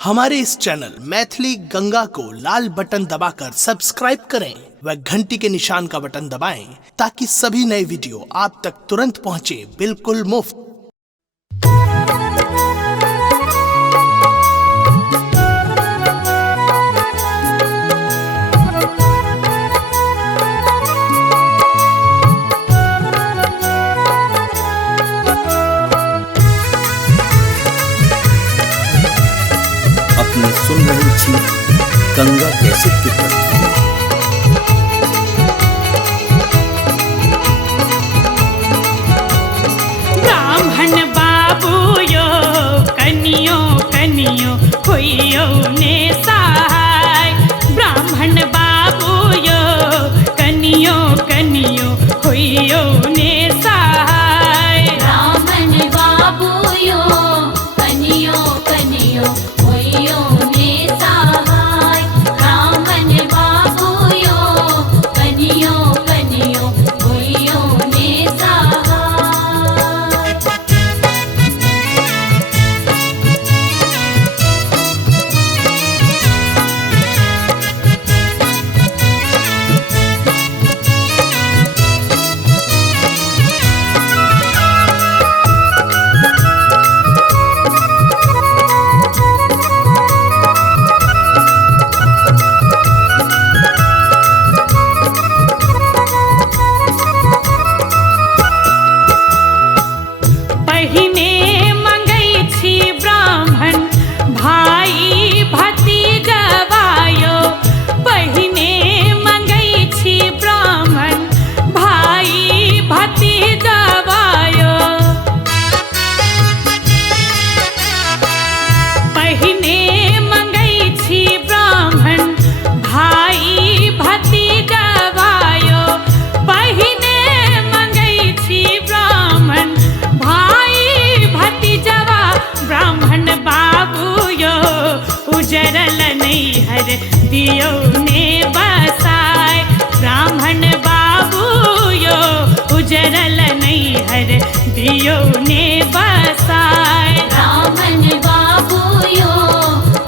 हमारे इस चैनल मैथिली गंगा को लाल बटन दबाकर सब्सक्राइब करें व घंटी के निशान का बटन दबाएं ताकि सभी नए वीडियो आप तक तुरंत पहुंचे बिल्कुल मुफ्त। अपने सुन रही थी गंगा कैसे करती है। ब्राह्मण बाबू यो कनियो कनियो होइयो ने सहाय। ब्राह्मण बाबू यो कनियो कनियो होइयो ने सहाय। ब्राह्मण बाबू यो कनियो कनियो होइयो ने सहाय। ब्राह्मण बाबू यो कनियो कनियो होइयो ने सहाय। पहिने मंगै छी ब्राह्मण भाई भतीजवायो। पहिने मंगै छी ब्राह्मण भाई भतीजवायो। पहिने मंगै छी ब्राह्मण भाई भतीजवायो। पहिने मंगै छी ब्राह्मण भाई भतीजवा। ब्राह्मण बाबू यो उजरल नैहर दियो ने बसाय। ब्राह्मण बाबू यो उजरल नैहर दियो ने बसाय। ब्राह्मण बाबू यो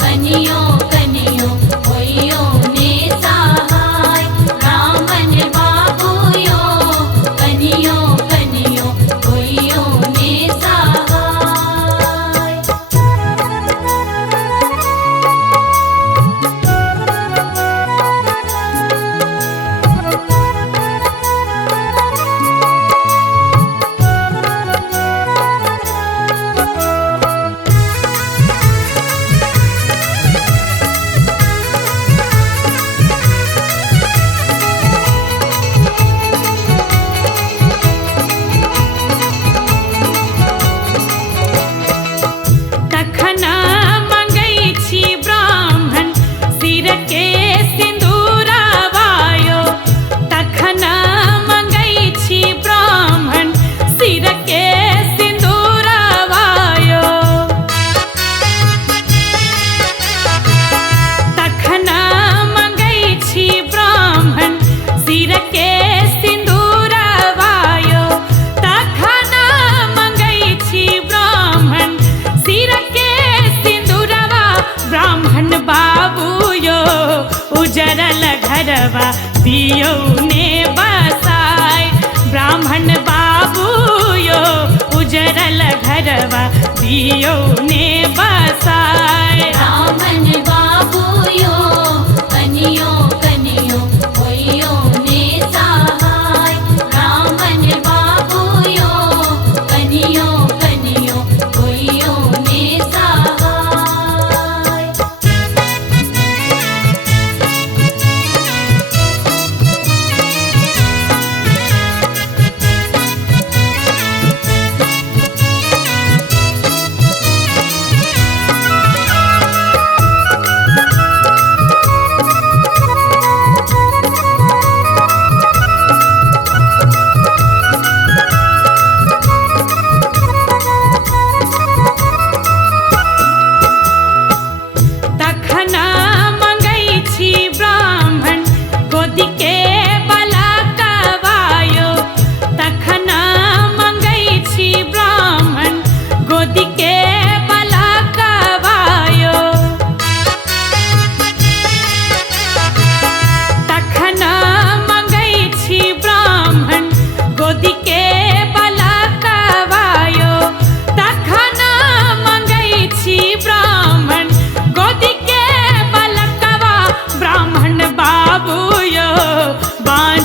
कनियो कनियो होइयो ने सहाय। ब्राह्मण बाबू यो कनियो कनियो होइयो ने सहाय। तखन मंगै छी ब्राह्मण सिर के सिंदूरवायो। तखन मंगै छी ब्राह्मण सिर के सिंदूरवायो। तखन मंगै छी ब्राह्मण सिर के सिंदूरवायो। तखन मंगै छी ब्राह्मण सिर के सिंदूरवा। ब्राह्मण बाबू यो उजरल घरवा दियो ने बसाय। ब्राह्मण बाबू यो उजरल घरवा दियो ने बसाय। ब्राह्मण बाबू यो कनियो कनियो होइयो ने सहाय। ब्राह्मण बाबू यो कनियो कनियो होइयो ने सहाय।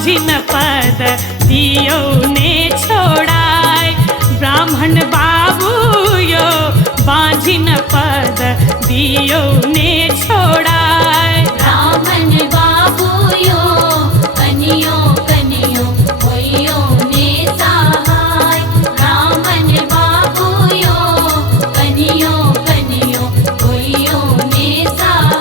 बांझिन पद दियो ने छोड़ाय ब्राह्मण बाबू यो बांझिन पद दियो ने छोड़ाय ब्राह्मण बाबू यो कनियो कनियो होइयो ने सहाय ब्राह्मण बाबू यो कनियो कनियो होइयो ने सहाय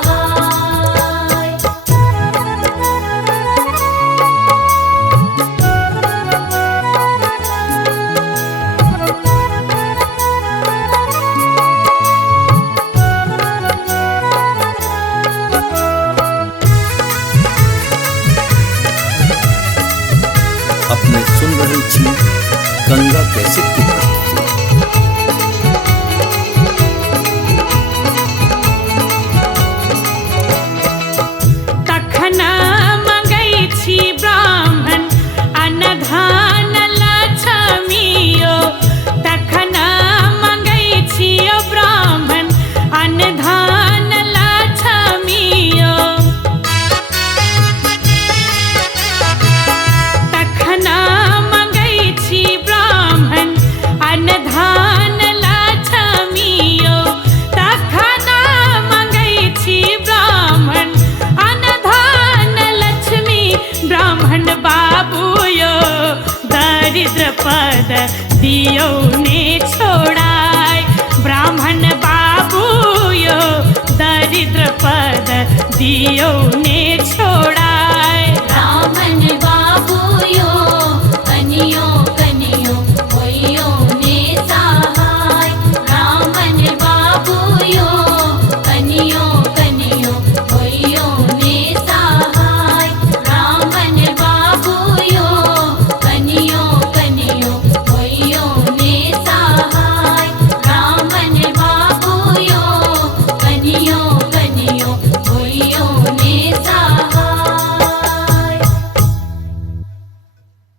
अपने सुन रहल छी गंगा कैसेट की प्रस्तुति। तखन मंगै छी ब्राह्मण अन्नधान लक्ष्मियो तखन मंगै छी ब्राह्मण अन्नधान लक्ष्मियो तखन मंगै छी ब्राह्मण अन्नधान लक्ष्मियो तखन मंगै छी ब्राह्मण अन्नधान लक्ष्मी ब्राह्मण बाबू यो दरिद्र पद दियो ने छोड़ाय ब्राह्मण बाबू यो दरिद्र पद दियो ने